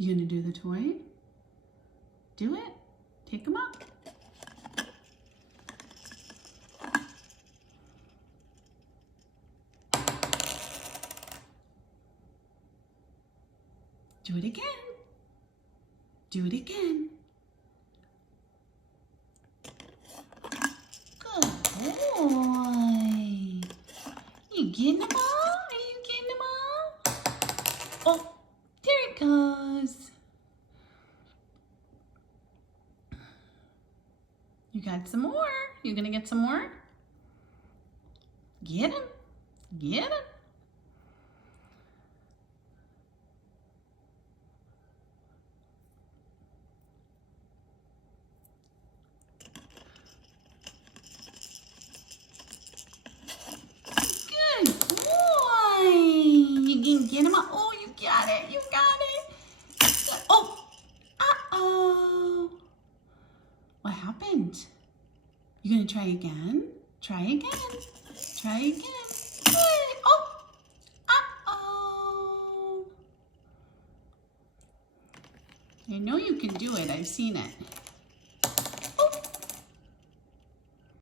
You gonna do the toy? Do it. Take him up. Do it again. Do it again. Good boy. You getting them all? Are you getting them all? Oh, there it goes. You got some more. You gonna get some more? Get him. Get him. Good boy. You can get him up. Oh, you got it. You got it. Oh. Uh-oh. What happened? You gonna try again? Try again. Try again. Hey. Oh. Uh-oh. I know you can do it. I've seen it.